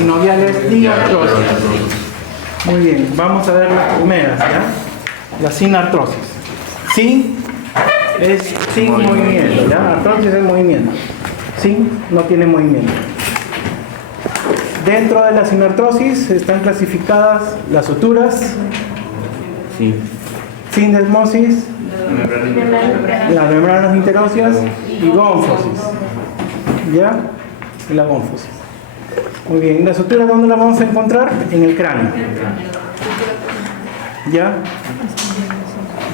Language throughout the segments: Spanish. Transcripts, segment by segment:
sinoviales diartrosis. Muy bien, vamos a ver las primeras, ¿ya? La sinartrosis. Sin es sin movimiento, ¿ya? Artrosis es movimiento. Sin no tiene movimiento. Dentro de la sinartrosis están clasificadas las suturas, sindesmosis, las membranas interóseas y gónfosis. ¿Ya? Y la gónfosis. Muy bien, ¿la sutura dónde la vamos a encontrar? En el cráneo. ¿Ya?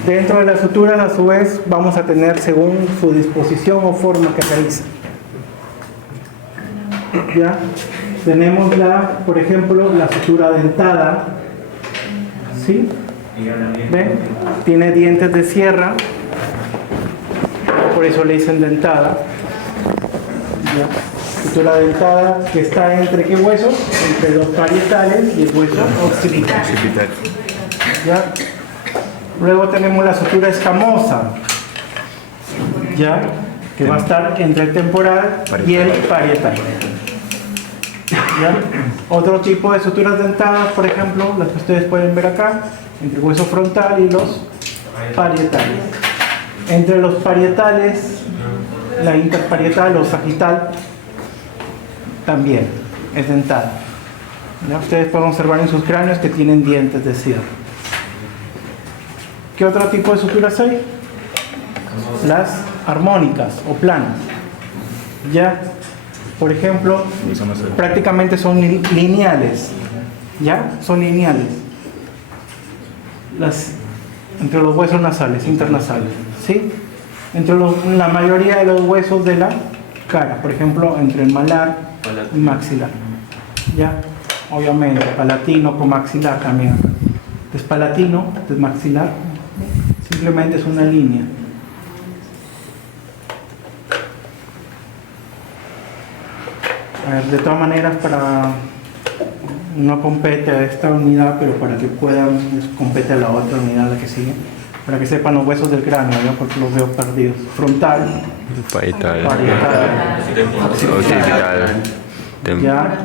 Dentro de las suturas, a su vez, vamos a tener según su disposición o forma que realiza. ¿Ya? Tenemos por ejemplo, la sutura dentada. ¿Sí? ¿Ven? Tiene dientes de sierra, por eso le dicen dentada. ¿Ya? Sutura dentada que está entre ¿qué huesos? Entre los parietales y el hueso occipital. ¿Ya? Luego tenemos la sutura escamosa, ¿ya? Que va a estar entre el temporal y el parietal. ¿Ya? Otro tipo de suturas dentadas, por ejemplo, las que ustedes pueden ver acá, entre el hueso frontal y los parietales. Entre los parietales, la interparietal o sagital también es dentada. ¿Ya? Ustedes pueden observar en sus cráneos que tienen dientes de sierra. ¿Qué otro tipo de suturas hay? Las armónicas o planas. ¿Ya? Por ejemplo, prácticamente son lineales. ¿Ya? Son lineales. Entre los huesos nasales, internasales. ¿Sí? Entre la mayoría de los huesos de la cara. Por ejemplo, entre el malar y maxilar. ¿Ya? Obviamente, palatino con maxilar también. Despalatino, desmaxilar. Simplemente es una línea. A ver, de todas maneras, no compete a esta unidad, pero para que puedan, compete a la otra unidad, la que sigue, para que sepan los huesos del cráneo, ¿no? Porque los veo perdidos. Frontal, parietal, occipital, ya,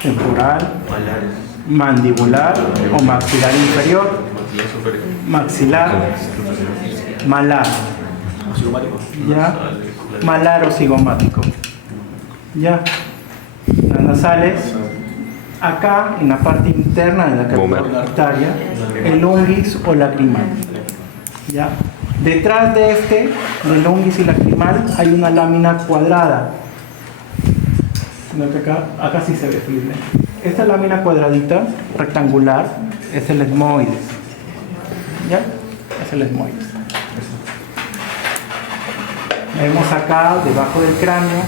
temporal, mandibular o maxilar inferior, maxilar, malar, ya, malar o cigomático. Ya, las nasales, acá en la parte interna de la cavidad urinaria, el unguis o lacrimal. Ya, detrás de del unguis y lacrimal, hay una lámina cuadrada. Acá sí se ve firme. Esta lámina cuadradita, rectangular, es el esmoides. ¿Ya? Es el esmoides. Vemos acá, debajo del cráneo,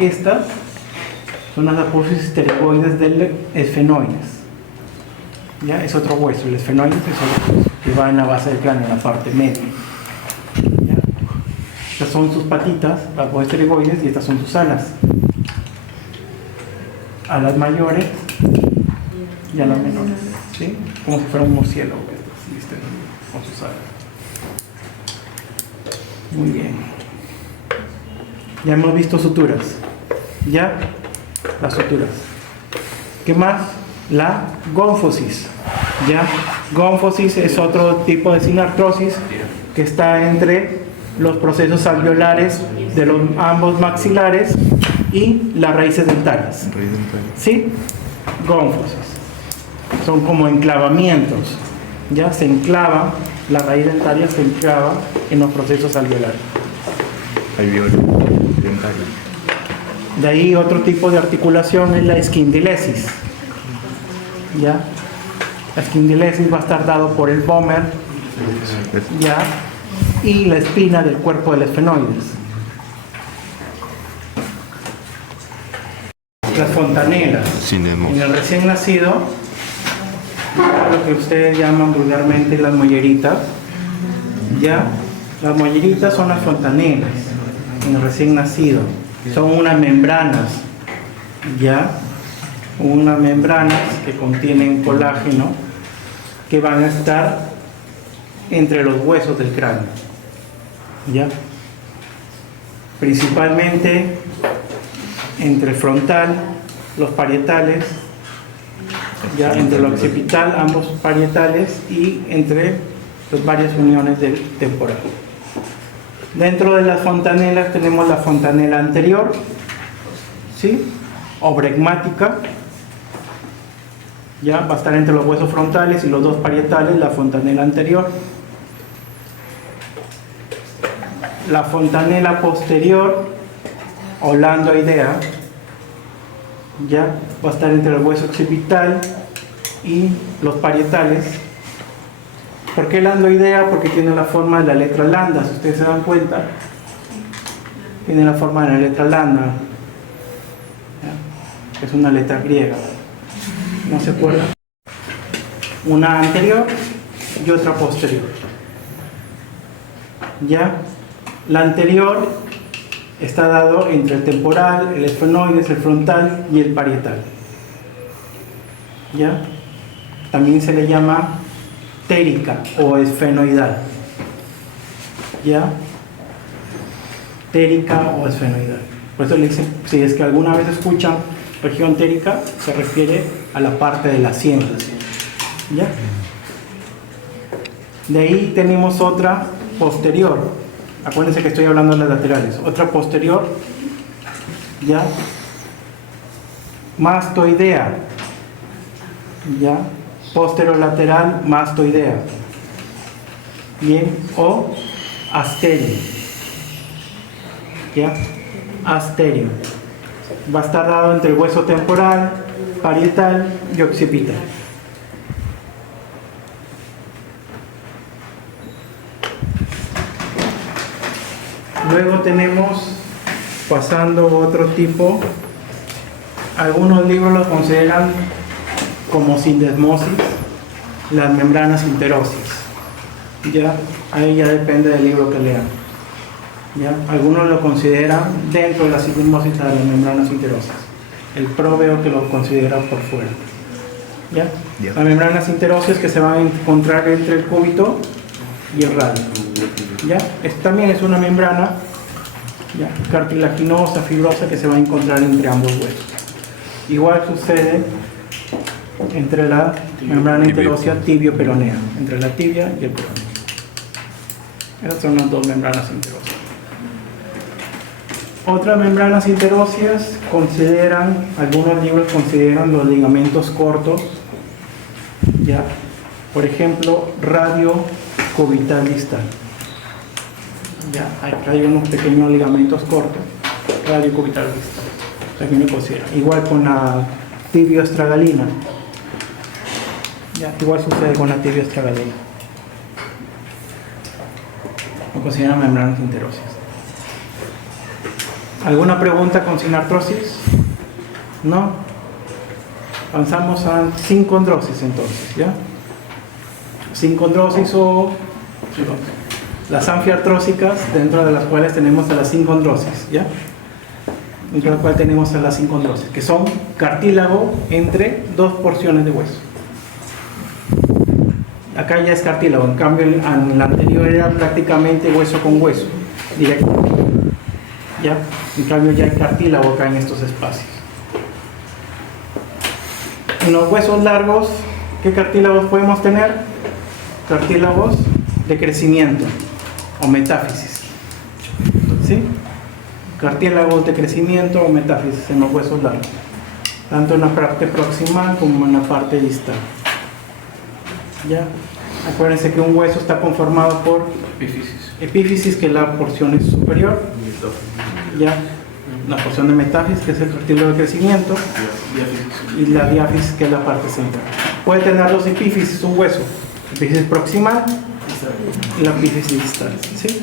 estas son las apófisis pterigoides del esfenoides. ¿Ya? Es otro hueso, el esfenoides es otro hueso que va en la base del cráneo, en la parte media. ¿Ya? Estas son sus patitas, las apófisis pterigoides, y estas son sus alas. Alas mayores y alas menores, ¿sí? Como si fuera un murciélago, ¿viste? Con sus alas. Muy bien. Ya hemos visto suturas. ¿Ya? Las suturas. ¿Qué más? La gónfosis. ¿Ya? Gónfosis es otro tipo de sinartrosis que está entre los procesos alveolares de los ambos maxilares y las raíces dentarias. ¿Sí? Gónfosis. Son como enclavamientos. ¿Ya? Se enclava, la raíz dentaria se enclava en los procesos alveolares. De ahí otro tipo de articulación es la esquindilesis. ¿Ya? La esquindilesis va a estar dado por el vómer, ¿ya? Y la espina del cuerpo del esfenoides. Las fontanelas. En el recién nacido, lo que ustedes llaman vulgarmente las molleritas, ¿ya? Las molleritas son las fontanelas en el recién nacido. Son unas membranas, ¿ya? Unas membranas que contienen colágeno que van a estar entre los huesos del cráneo, ¿ya? Principalmente entre el frontal los parietales, ya entre el occipital, ambos parietales, y entre las varias uniones del temporal. Dentro de las fontanelas tenemos la fontanela anterior, ¿sí? O bregmática, ya va a estar entre los huesos frontales y los dos parietales, la fontanela anterior. La fontanela posterior o landoidea, ya va a estar entre el hueso occipital y los parietales. ¿Por qué landoidea? Porque tiene la forma de la letra lambda, si ustedes se dan cuenta, tiene la forma de la letra lambda, ¿ya? Es una letra griega, ¿no se acuerdan? Una anterior y otra posterior, ¿ya? La anterior está dado entre el temporal, el esfenoides, el frontal y el parietal, ¿ya? También se le llama térica o esfenoidal, ¿ya? Térica o esfenoidal. Por eso le dicen, si es que alguna vez escuchan región térica, se refiere a la parte de la sien, ¿ya? De ahí tenemos otra posterior. Acuérdense que estoy hablando de las laterales. Otra posterior, ¿ya? Mastoidea, ¿ya? Posterolateral mastoidea, bien, o asterio, ¿ya? Asterio. Va a estar dado entre el hueso temporal, parietal y occipital. Luego tenemos, pasando a otro tipo, algunos libros lo consideran como sindesmosis, las membranas interóseas. Ya, ahí ya depende del libro que lean. ¿Ya? Algunos lo consideran dentro de la sindesmosis de las membranas interóseas. El PRO veo que lo considera por fuera. ¿Ya? Las membranas interóseas que se van a encontrar entre el cúbito y el radio. ¿Ya? También es una membrana, ¿ya?, cartilaginosa, fibrosa, que se va a encontrar entre ambos huesos. Igual sucede entre la membrana interósea tibio-peronea, entre la tibia y el peroneo. Esas son las dos membranas interóseas. Otras membranas interóseas consideran, algunos libros consideran los ligamentos cortos, ¿ya? Por ejemplo, radio cubital distal. Ya, hay unos pequeños ligamentos cortos, radio cubital distal. Aquí me considera. Igual con la tibio-estragalina. Ya, igual sucede con la tibio-estragalina. Lo consideran membranas interóseas. ¿Alguna pregunta con sinartrosis? ¿No? Avanzamos a sincondrosis entonces, ¿ya? Sincondrosis o las anfiartrósicas, dentro de las cuales tenemos a la sincondrosis, ¿ya? Dentro de la cual tenemos a la sincondrosis, que son cartílago entre dos porciones de hueso. Acá ya es cartílago, en cambio en la anterior era prácticamente hueso con hueso, directo, ¿ya? En cambio ya hay cartílago acá en estos espacios. En los huesos largos, ¿qué cartílagos podemos tener? Cartílagos de crecimiento o metáfisis, ¿sí? Cartílagos de crecimiento o metáfisis en los huesos largos, tanto en la parte proximal como en la parte distal. ¿Ya? Acuérdense que un hueso está conformado por epífisis, que es la porción superior, ¿ya? La porción de metáfisis, que es el cartílago de crecimiento, y la diáfisis, que es la parte central. Puede tener dos epífisis un hueso: epífisis proximal y la epífisis distal, ¿sí?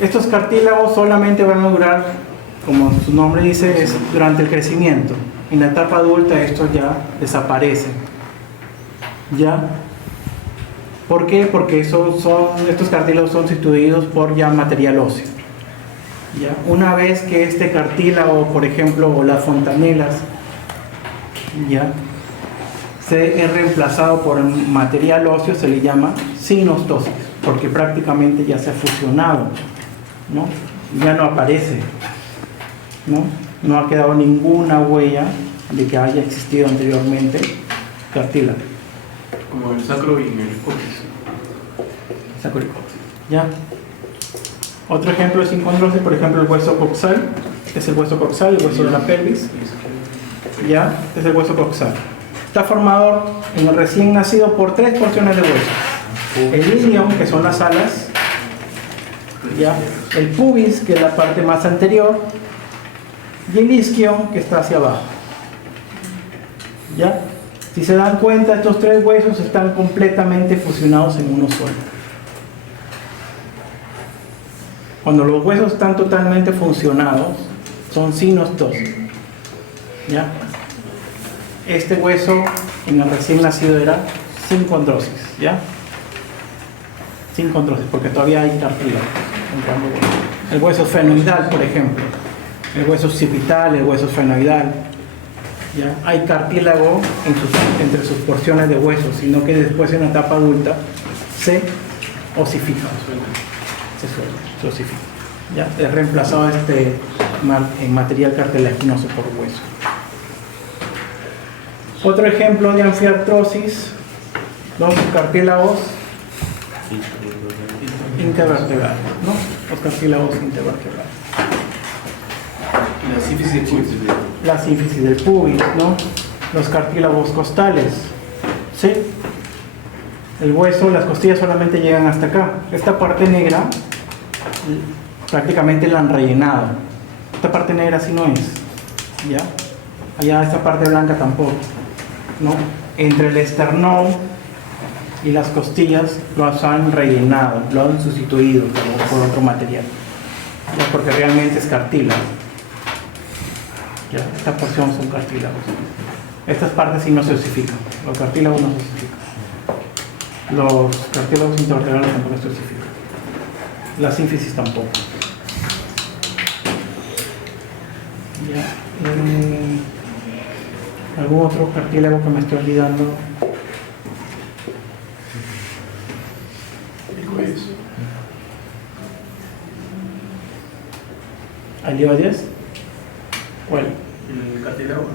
Estos cartílagos solamente van a durar, como su nombre dice, es durante el crecimiento. En la etapa adulta estos ya desaparecen, ¿ya? ¿Por qué? Porque estos cartílagos son sustituidos por ya material óseo, ¿ya? Una vez que este cartílago, por ejemplo, o las fontanelas, ya se es reemplazado por material óseo, se le llama sinostosis, porque prácticamente ya se ha fusionado, ¿no? Ya no aparece, ¿no? No ha quedado ninguna huella de que haya existido anteriormente cartílago. Como el sacro y en el coxis. Sacro y coxis. ¿Ya? Otro ejemplo de sincondrosis, por ejemplo, el hueso coxal. Este es el hueso coxal, el hueso de la pelvis. ¿Ya? Este es el hueso coxal. Está formado en el recién nacido por 3 porciones de hueso. El ilion, que son las alas. ¿Ya? El pubis, que es la parte más anterior. Y el isquion, que está hacia abajo. ¿Ya? Si se dan cuenta, estos 3 huesos están completamente fusionados en uno solo. Cuando los huesos están totalmente funcionados, son sinostosis. ¿Ya? Este hueso en el recién nacido era sincondrosis. ¿Ya? Sincondrosis, porque todavía hay cartílago. El hueso fenoidal, por ejemplo. El hueso occipital, el hueso fenoidal. ¿Ya? Hay cartílago entre sus porciones de hueso, sino que después en la etapa adulta se osifica. Se osifica. ¿Ya? Es reemplazado en material cartilaginoso por hueso. Otro ejemplo de anfiartrosis, los cartílagos intervertebrales, ¿no? Los cartílagos intervertebrales. La sínfisis del pubis. La sínfisis del pubis, ¿no? Los cartílagos costales, ¿sí? El hueso, las costillas solamente llegan hasta acá. Esta parte negra prácticamente la han rellenado. Esta parte negra así no es, ¿ya? Allá esta parte blanca tampoco, ¿no? Entre el esternón y las costillas los han rellenado, lo han sustituido por otro material, ¿ya? Porque realmente es cartílago. ¿Ya? Esta porción son cartílagos. Estas partes sí no se osifican. Los cartílagos no se osifican. Los cartílagos intervertebrales tampoco se osifican. La sínfisis tampoco. ¿Ya? ¿Algún otro cartílago que me estoy olvidando? ¿Alioides? ¿Cuál? El cartílago.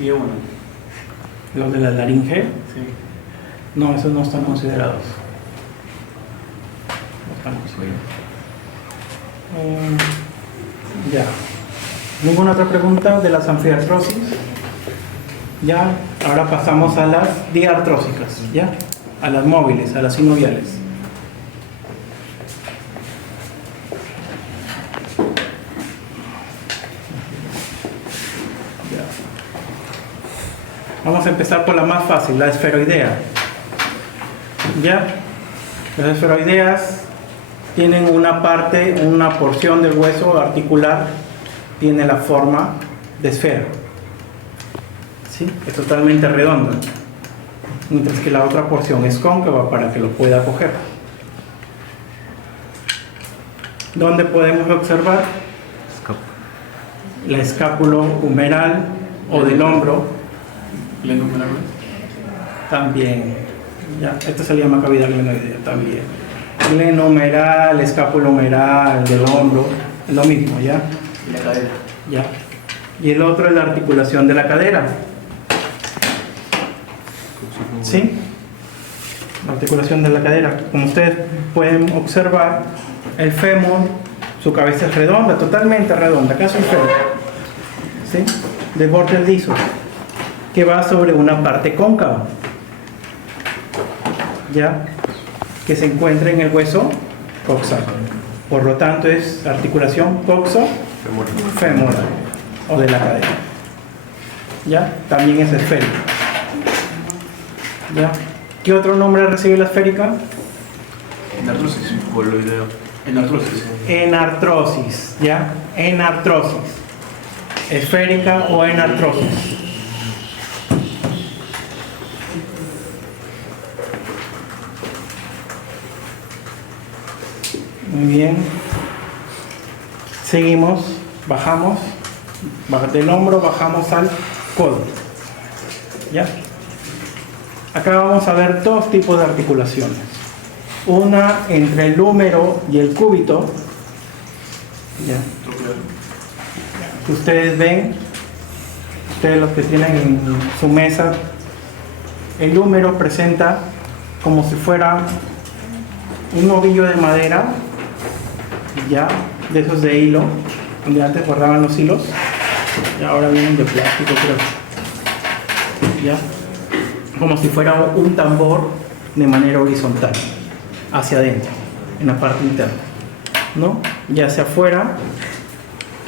Y uno. ¿Los de la laringe? Sí. No, esos no están considerados. No están considerados. Ya. ¿Ninguna otra pregunta de las anfiartrosis? Ya. Ahora pasamos a las diartrósicas, ¿ya? A las móviles, a las sinoviales. Vamos a empezar por la más fácil, la esferoidea. ¿Ya? Las esferoideas tienen una porción del hueso articular, tiene la forma de esfera. ¿Sí? Es totalmente redonda. Mientras que la otra porción es cóncava para que lo pueda coger. ¿Dónde podemos observar? La escápulo humeral o del hombro. Glenohumeral. También, ya, esta se le llama cavidad glenoidea también. Glenohumeral, escápulo humeral, del hombro, es lo mismo, ¿ya? Y la cadera. Ya. Y el otro es la articulación de la cadera. ¿Sí? La articulación de la cadera. Como ustedes pueden observar, el fémur, su cabeza es redonda, totalmente redonda. Acá es el fémur. ¿Sí? Del borde del liso, que va sobre una parte cóncava, ¿ya? Que se encuentra en el hueso coxal. Por lo tanto es articulación coxo-femoral o de la cadera. ¿Ya? También es esférica. ¿Ya? ¿Qué otro nombre recibe la esférica? Enartrosis. Coloideo. Enartrosis. Enartrosis, ¿ya? Enartrosis. Esférica o enartrosis. Muy bien. Seguimos, bajamos del hombro, bajamos al codo. ¿Ya? Acá vamos a ver dos tipos de articulaciones. Una entre el húmero y el cúbito. ¿Ya? ustedes ven, ustedes los que tienen en su mesa, el húmero presenta como si fuera un ovillo de madera, ya, de esos de hilo, donde antes guardaban los hilos, y ahora vienen de plástico, creo. Ya, como si fuera un tambor de manera horizontal, hacia adentro, en la parte interna, ¿no? Y hacia afuera,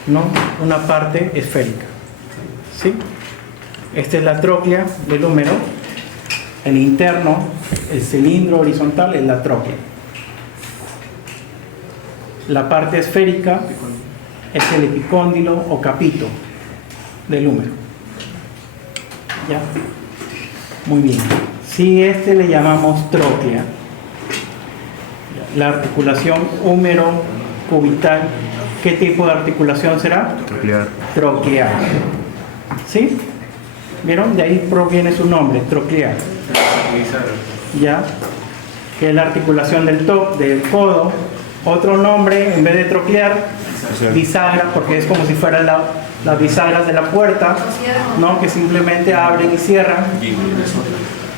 ¿no? Una parte esférica, ¿sí? Esta es la tróclea del húmero. El interno, el cilindro horizontal, es la tróclea. La parte esférica es el epicóndilo o capito del húmero. ¿Ya? Muy bien. Si este le llamamos tróclea, la articulación húmero-cubital, ¿qué tipo de articulación será? Troclear. Troclear. ¿Sí? ¿Vieron? De ahí proviene su nombre, troclear. ¿Ya? Que es la articulación del codo. Otro nombre, en vez de troclear, bisagra, porque es como si fueran las bisagras de la puerta, ¿no? Que simplemente abren y cierran.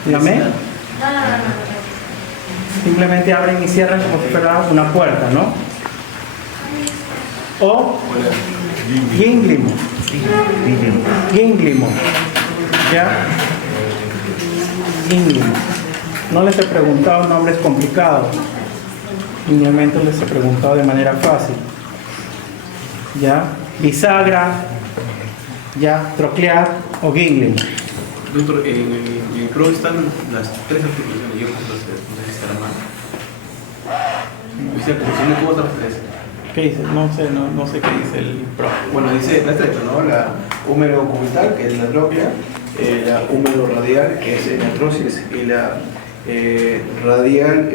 Dígame. Simplemente abren y cierran como si fuera una puerta, ¿no? O gínglimo. Gínglimo. ¿Ya? Gínglimo. No les he preguntado nombres complicados. Lineamientos les he preguntado de manera fácil. ¿Ya? Bisagra, ya, troclear o gínglimo. Doctor, en el PRO están las tres articulaciones. Yo no sé si está la mano. Dice articulación de otras tres. ¿Qué dice? No sé qué dice el PRO. Bueno, dice la estrecha, ¿no? La húmero cubital, que es la tróclea, la húmero radial, que es la artrosis, y la radial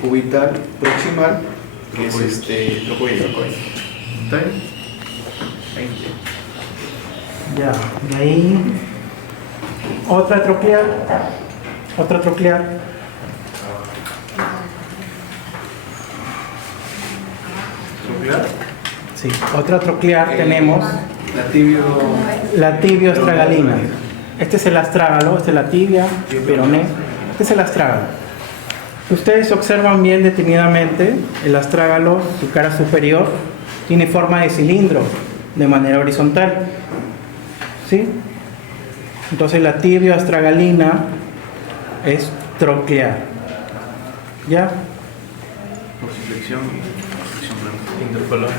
cubital proximal, que es trocoide. ¿Está bien? 20. Ya, de ahí otra troclear. ¿Troclear? Sí, otra troclear tenemos La la tibio-astragalina. Este es el astrágalo, este es la tibia, peroné. Este es el astrágalo. Si ustedes observan bien detenidamente, el astrágalo, su cara superior, tiene forma de cilindro de manera horizontal. ¿Sí? Entonces la tibio-astragalina es troclear. ¿Ya? dorsiflexión y flexión interpelante.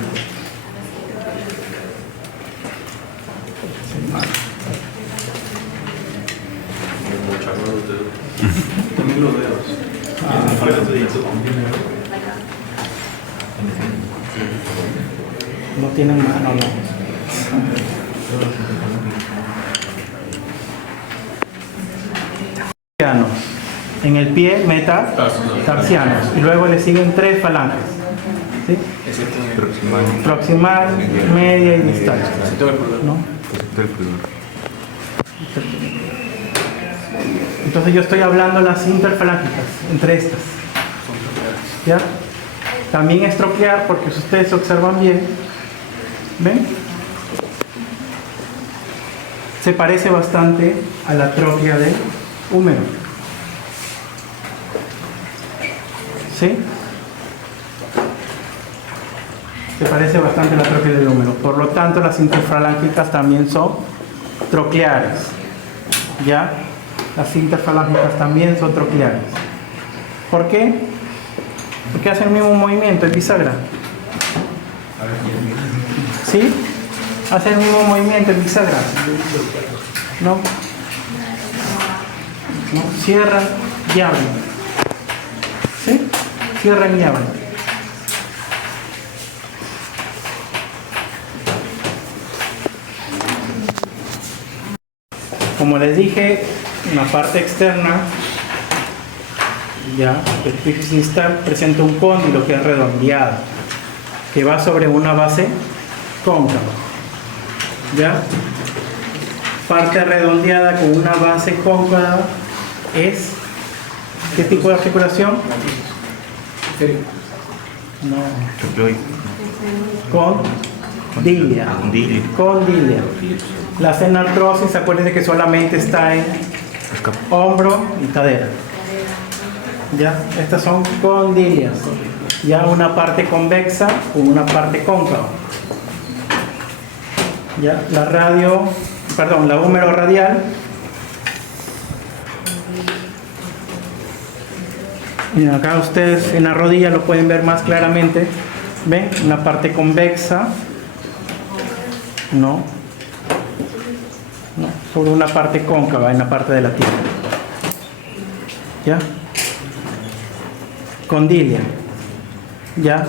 También los dedos. No tienen mano, no. En el pie, metatarsianos. Y luego le siguen tres falanges. ¿Sí? Proximal, media y distal. ¿No? Entonces yo estoy hablando las interfalángicas, entre estas. ¿Ya? También es troclear porque si ustedes observan bien, ¿ven? Se parece bastante a la tróclea del húmero. ¿Sí? Se parece bastante a la tróclea del húmero. Por lo tanto, las interfalángicas también son trocleares. ¿Ya? Las interfalángicas también son trocleares. ¿Por qué? Porque hacen el mismo movimiento, es bisagra. ¿Sí? Hacen el mismo movimiento, es bisagra. ¿No? ¿No? Cierran y abren. ¿Sí? Cierran y abren. Como les dije, en la parte externa, ya, el epífisis distal presenta un cóndilo que es redondeado, que va sobre una base cóncava. ¿Ya? Parte redondeada con una base cóncava es ¿qué tipo de articulación? No. Con Dilia. Condilia. La cenartrosis, acuérdense que solamente está en hombro y cadera. Ya, estas son condilias. Ya una parte convexa o una parte cóncava. Ya, la húmero radial. Miren, acá ustedes en la rodilla lo pueden ver más claramente. ¿Ven? Una parte convexa. No, sobre una parte cóncava en la parte de la tibia. ¿Ya? Condilia. ¿Ya?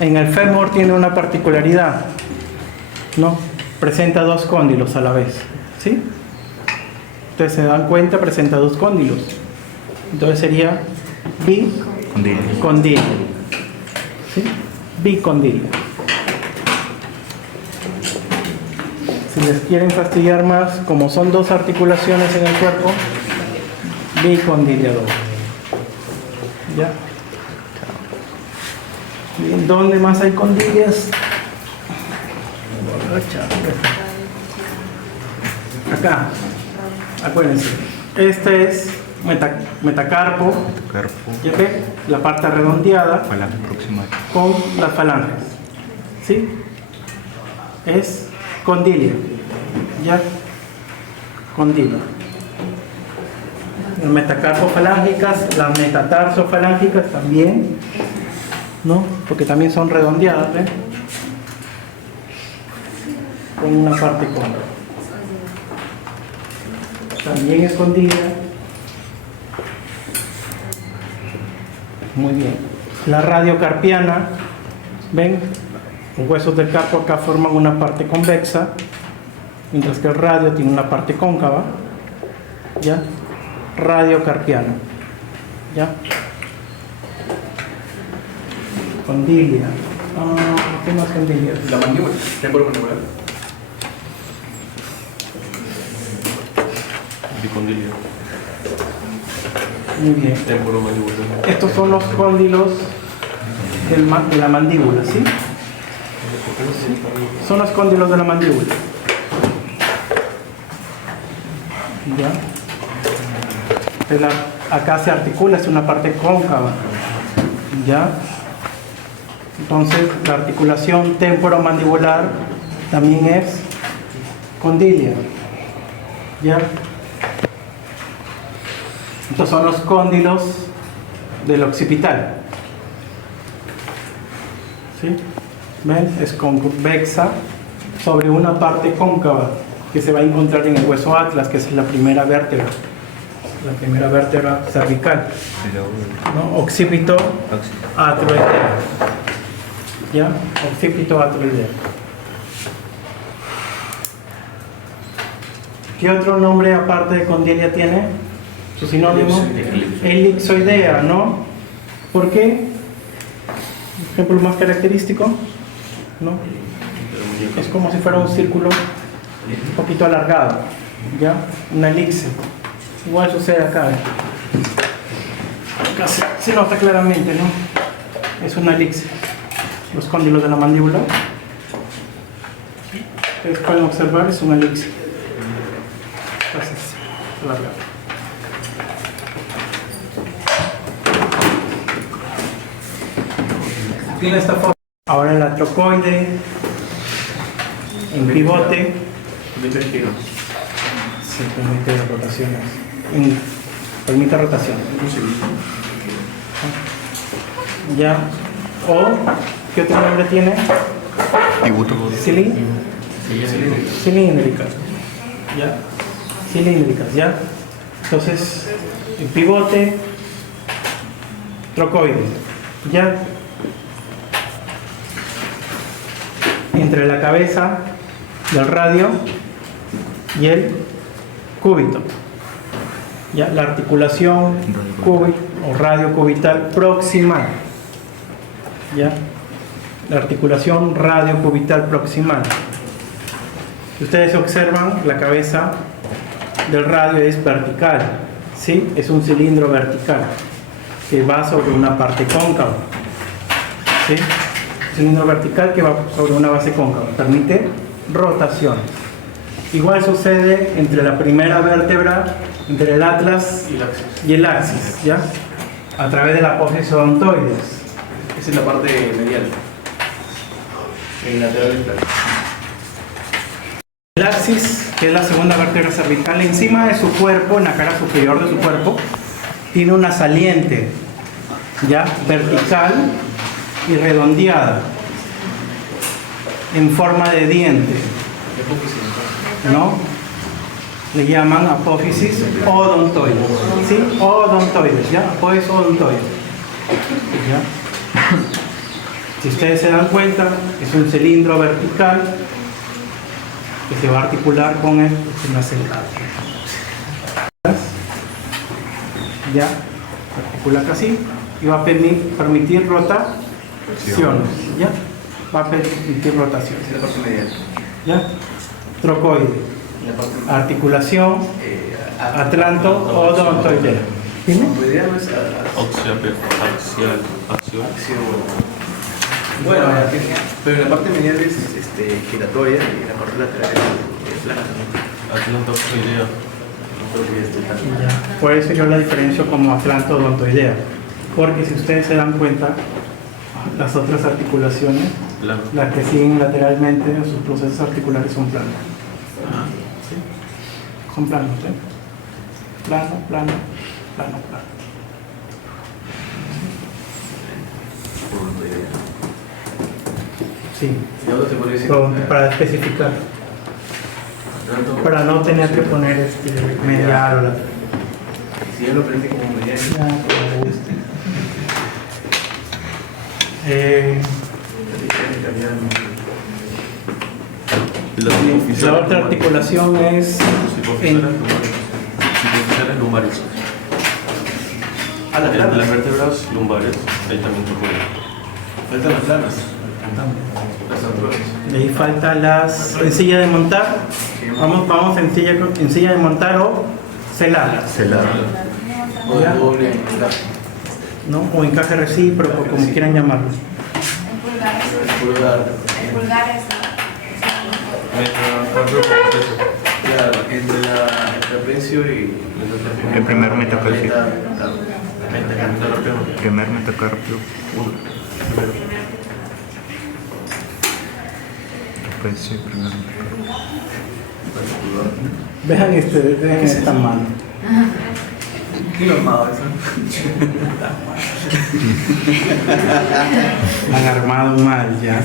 En el fémur tiene una particularidad. ¿No? Presenta dos cóndilos a la vez. ¿Sí? Ustedes se dan cuenta, presenta dos cóndilos. Entonces sería bicondilia. ¿Sí? Bicondilia. Si les quieren fastidiar más, como son dos articulaciones en el cuerpo, bicondilia doble. ¿Ya? Bien, ¿dónde más hay condilias? Acá, acuérdense, este es metacarpo, ¿ya ve? La parte redondeada con las falanges, ¿sí? Es condilia, ¿ya? Condilia. Las metacarpofalángicas, las metatarsofalángicas también, ¿no? Porque también son redondeadas, ¿ven? Con una parte cóncava. También es condilia. Muy bien. La radiocarpiana, ¿ven? Los huesos del carpo acá forman una parte convexa, mientras que el radio tiene una parte cóncava. ¿Ya? Radiocarpiana. ¿Ya? Condilia. ¿Qué más condilia? La mandíbula, temporo mandibular. Bicondilia. Muy bien. Temporo mandibular. Estos son los cóndilos de la mandíbula, ¿sí? Son los cóndilos de la mandíbula. ¿Ya? Acá se articula, es una parte cóncava. ¿Ya? Entonces, la articulación temporomandibular también es condilia. ¿Ya? Estos son los cóndilos del occipital. ¿Sí? ¿Ven? Es convexa sobre una parte cóncava que se va a encontrar en el hueso atlas, que es la primera vértebra cervical, ¿no? Occipito atroideo. ¿Ya? Occipito atroideo. ¿Qué otro nombre aparte de condilia tiene? Su sinónimo, elipsoidea, ¿no? ¿Por qué? Ejemplo más característico, ¿no? Es como si fuera un círculo un poquito alargado, ¿ya? Una elipse. Igual sucede acá. Acá se nota claramente, ¿no? Es una elipse. Los cóndilos de la mandíbula, ustedes pueden observar, es una elipse. Entonces, alargado. Tiene esta forma. Ahora en la trocoide, en pivote, se permite rotaciones. Permite rotación. Ya. O, ¿qué otro nombre tiene? Cilíndricas. Ya. Cilíndricas, ya. Entonces, el pivote, trocoide. Ya. Entre la cabeza del radio y el cúbito. Ya, la articulación cúbito o radiocubital proximal. Ya, la articulación radiocubital proximal. Si ustedes observan, la cabeza del radio es vertical, ¿sí? Es un cilindro vertical que va sobre una parte cóncava, ¿sí? cilindro vertical que va sobre una base cóncava, permite rotaciones. Igual sucede entre la primera vértebra, entre el atlas y el axis, ¿ya? A través de la apófisis odontoides. Esa es la parte medial. El lateral del plano. El axis, que es la segunda vértebra cervical, encima de su cuerpo, en la cara superior de su cuerpo, tiene una saliente, ya vertical y redondeada, en forma de diente, ¿no? Le llaman apófisis odontoides, ¿sí? Odontoides, ¿ya? Apófisis odontoides, ¿ya? Si ustedes se dan cuenta, es un cilindro vertical que se va a articular con una celda. Ya, articula así y va a permitir rotaciones. ¿Ya? Va a permitir rotaciones. La parte medial. ¿Ya? Trocoide. La parte Articulación atlanto-odontoidea. ¿Tiene? medial no es Axial. bueno, pero la parte medial es giratoria y la parte lateral es plana. Atlantoidea. Ya. Por eso yo la diferencio como atlanto-odontoidea. Porque si ustedes se dan cuenta, las otras articulaciones, Plano. las que siguen lateralmente, sus procesos articulares son planos. ¿Sí? Son planos, ¿sí? Plano, plano, plano, plano. Sí, Y ahora se podría decir. para especificar, para no tener que poner medial o lateral. Si él lo prende como medial. Ya, como guste. La otra articulación es Superficiales lumbares. A la Entre plana. las vértebras lumbares, ahí también se puede. Faltan las planas. Las artrosas. de ahí falta las en silla de montar. Vamos en silla de montar o celar, O Ya. doble encaje. ¿no? O encaje recíproco, como quieran llamarlo. Pulgar. Pulgar es Claro, entre el trapecio y El primer metacarpio. Metacarpio. Primer metacarpio. Trapecio y primer metacarpio. Vean esta mano. ¿Qué normado eso? Han armado mal ya.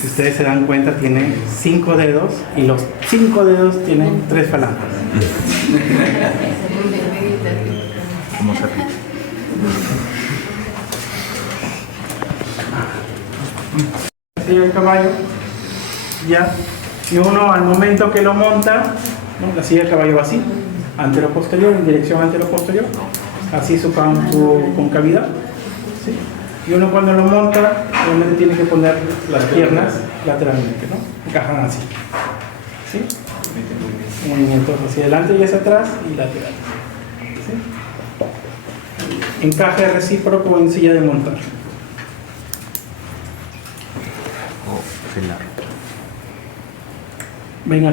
Si ustedes se dan cuenta, tiene 5 dedos y los 5 dedos tienen 3 falanges. ¿Cómo se repite? Así el caballo, ya. Y uno al momento que lo monta, ¿no? La silla del caballo va así, antero-posterior, en dirección antero-posterior, así su concavidad. ¿Sí? Y uno cuando lo monta, obviamente tiene que poner las piernas lateralmente, ¿no? Encajan así. ¿Sí? Movimientos hacia adelante y hacia atrás y lateral. ¿Sí? Encaje recíproco en silla de montar. O celar. Ven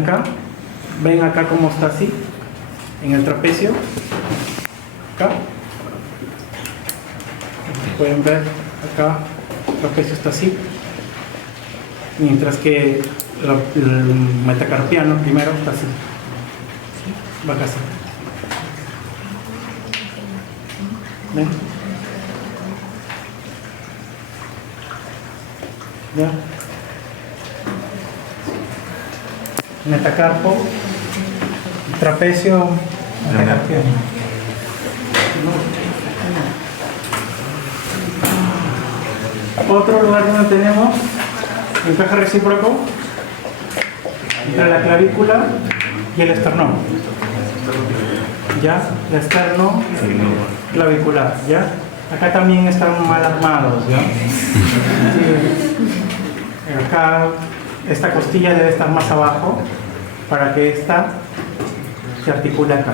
acá cómo está así, en el trapecio, acá. Pueden ver acá, el trapecio está así, mientras que el metacarpiano primero está así, va acá así. ¿Ven? ¿Ya? Metacarpo, trapecio, metacarpiano. Otro lugar donde tenemos encaje recíproco entre la clavícula y el esternón. ¿Ya? El esterno clavicular. ¿Ya? Acá también están mal armados. ¿Ya? Sí. Acá esta costilla debe estar más abajo para que esta se articule acá.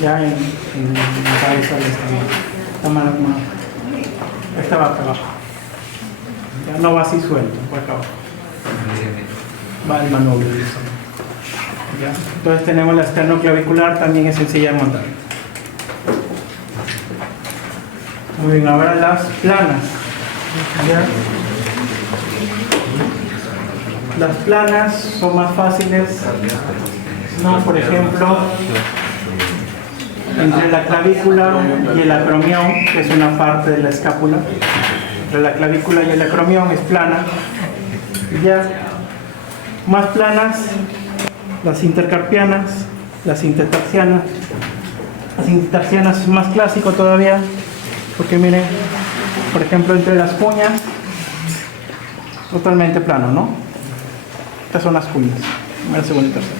Ya en la cabeza del esternón. Está mal armado. Esta va acá abajo. ¿Ya? no va así suelto, por acá abajo. Va el manubrio. ¿Ya? Entonces tenemos la esternoclavicular, también es sencilla de montar. Muy bien, ahora las planas. ¿Ya? Las planas son más fáciles, ¿no? Por ejemplo, entre la clavícula y el acromión, que es una parte de la escápula, entre la clavícula y el acromión es plana. Ya más planas, las intercarpianas, las intertarsianas. Las intertarsianas es más clásico todavía, porque miren, por ejemplo, entre las cuñas, totalmente plano, ¿no? Estas son las cuñas, primera, segunda y tercera.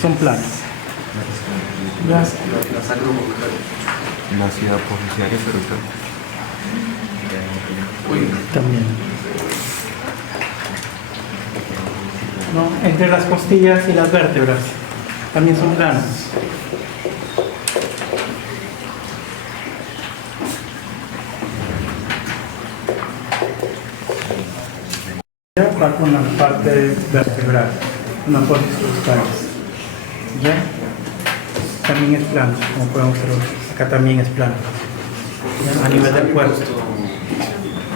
Son planas. Ya. La ciudad poficiaria cervical. También. ¿No? Entre las costillas y las vértebras también son planas. Va con la parte vertebral, una apófisis crustáceos. ¿Ya? También es plano, como podemos ver. Acá también es plano. ¿Ya? A nivel del cuerpo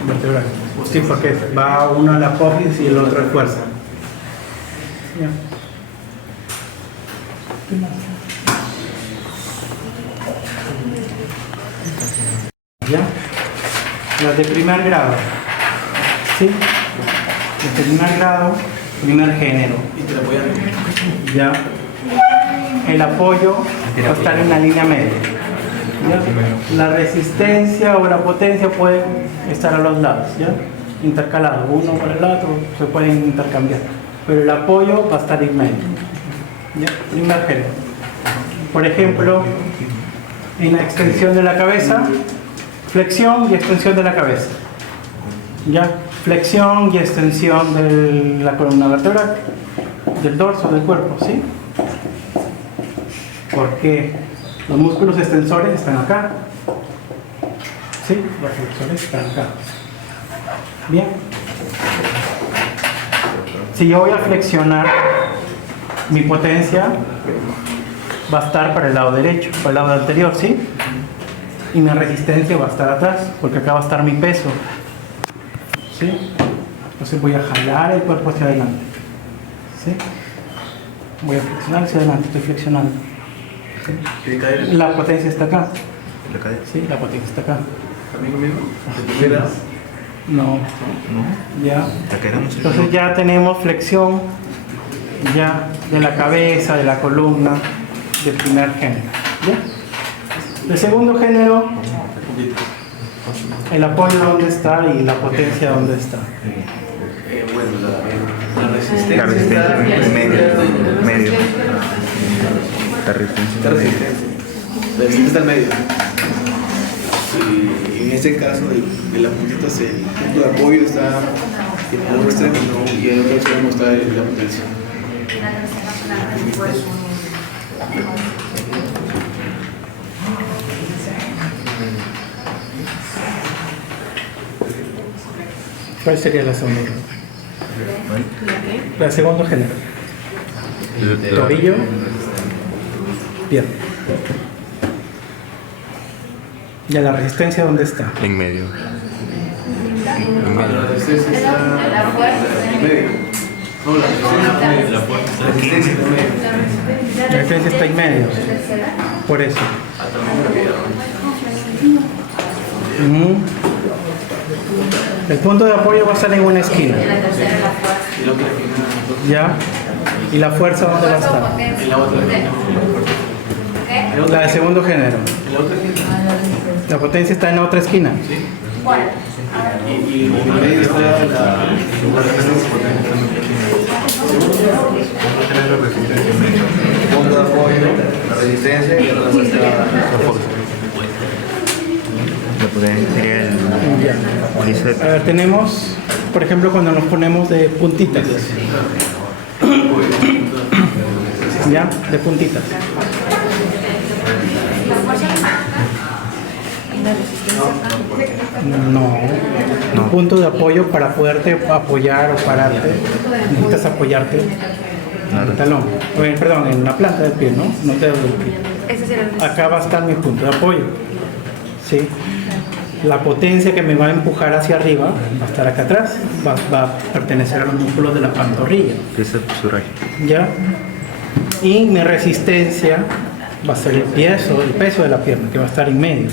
vertebral. Sí, porque va uno a la apófisis y el otro a fuerza. ¿Ya? ¿Ya? Las de primer grado. ¿Sí? De primer grado, primer género. ¿Ya? El apoyo va a estar en la línea media. ¿Ya? La resistencia o la potencia pueden estar a los lados, ¿ya? Intercalados, uno por el otro, se pueden intercambiar. Pero el apoyo va a estar en medio. ¿Ya? Primer género. Por ejemplo, en la extensión de la cabeza, flexión y extensión de la cabeza. ¿Ya? Flexión y extensión de la columna vertebral, del dorso del cuerpo, ¿sí? Porque los músculos extensores están acá. ¿Sí? Los flexores están acá. Bien. Si yo voy a flexionar, mi potencia va a estar para el lado derecho, para el lado anterior, ¿sí? Y mi resistencia va a estar atrás, porque acá va a estar mi peso. ¿Sí? Entonces voy a jalar el cuerpo hacia adelante. ¿Sí? Voy a flexionar hacia adelante, estoy flexionando. ¿Sí? La potencia está acá. ¿La cadera? Sí, la potencia está acá. ¿También conmigo? No. Ya. ¿La cadera no se Entonces ya tenemos flexión ya de la cabeza, de la columna, del primer género. ¿Ya? El segundo género, el apoyo dónde está y la potencia dónde está. Bueno, la resistencia. La resistencia está en medio. La resistencia. Está resistencia. La resistencia está en medio. Y en este caso, de la puntita, el punto de apoyo está en un extremo, ¿no? Y en el otro extremo está la potencia. ¿Cuál sería la segunda? La segundo género. Tobillo, pierna. ¿Y a la resistencia dónde está? En medio. La resistencia está en medio. No, la resistencia está en medio. La resistencia está en medio. Por eso. Ujú. El punto de apoyo va a estar en una esquina. ¿Ya? ¿Y la fuerza dónde va a estar? En la otra. La de segundo género. En la otra esquina. La potencia está en la otra esquina. Y en medio está la resistencia. Punto de apoyo, la resistencia y la fuerza. La potencia sería el bíceps. A ver, tenemos, por ejemplo, cuando nos ponemos de puntitas. ¿Ya? De puntitas. No. Punto de apoyo para poderte apoyar o pararte, necesitas apoyarte en el talón, perdón, en la planta del pie, ¿no? No te doy el pie. Acá va a estar mi punto de apoyo, ¿sí? La potencia que me va a empujar hacia arriba va a estar acá atrás, va a pertenecer a los músculos de la pantorrilla. ¿Ya? Y mi resistencia va a ser el peso de la pierna, que va a estar en medio.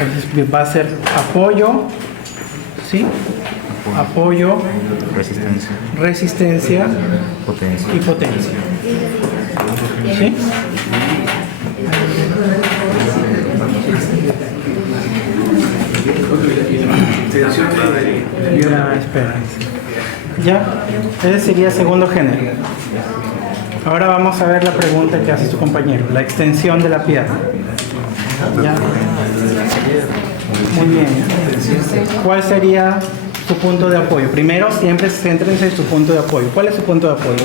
Entonces va a ser apoyo, ¿sí? Apoyo, resistencia y potencia. ¿Sí? Ya, espera. Ya, ese sería el segundo género. Ahora vamos a ver la pregunta que hace su compañero, la extensión de la pierna. Ya. Muy bien. ¿Cuál sería su punto de apoyo? Primero, siempre céntrense en su punto de apoyo. ¿Cuál es su punto de apoyo?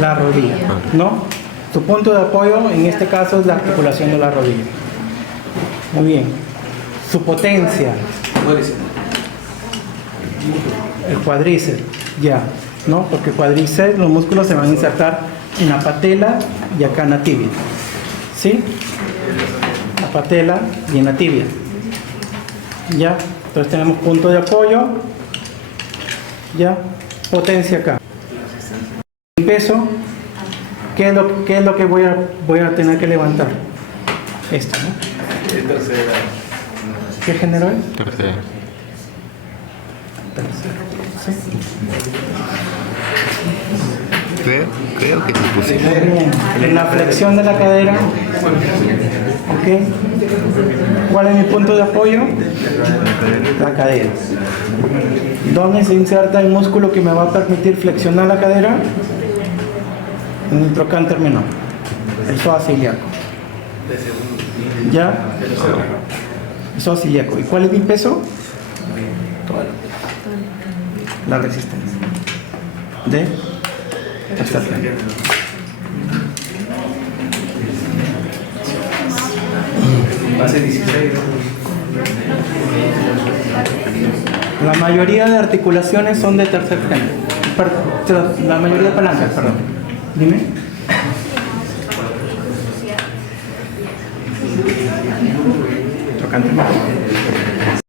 La rodilla, ¿no? Su punto de apoyo en este caso es la articulación de la rodilla. Muy bien. Su potencia. El cuádriceps, ya, ¿no? Porque cuádriceps, los músculos se van a insertar en la patela y acá en la tibia. ¿Sí? La patela y en la tibia. Ya, entonces tenemos punto de apoyo, ya, potencia acá. El peso, ¿qué es lo que voy a tener que levantar? Esto, ¿no? ¿Qué género es? Tercera. ¿Sí? Creo que se puso. Muy bien. En la flexión de la cadera, ¿ok? ¿Cuál es mi punto de apoyo? La cadera. ¿Dónde se inserta el músculo que me va a permitir flexionar la cadera? En el trocánter menor, el psoas ilíaco. ¿Ya? El psoas ilíaco. ¿Y cuál es mi peso? La resistencia de esta pierna. Base 16. La mayoría de articulaciones son de tercer género. La mayoría de palancas, perdón. Dime. Trocánter.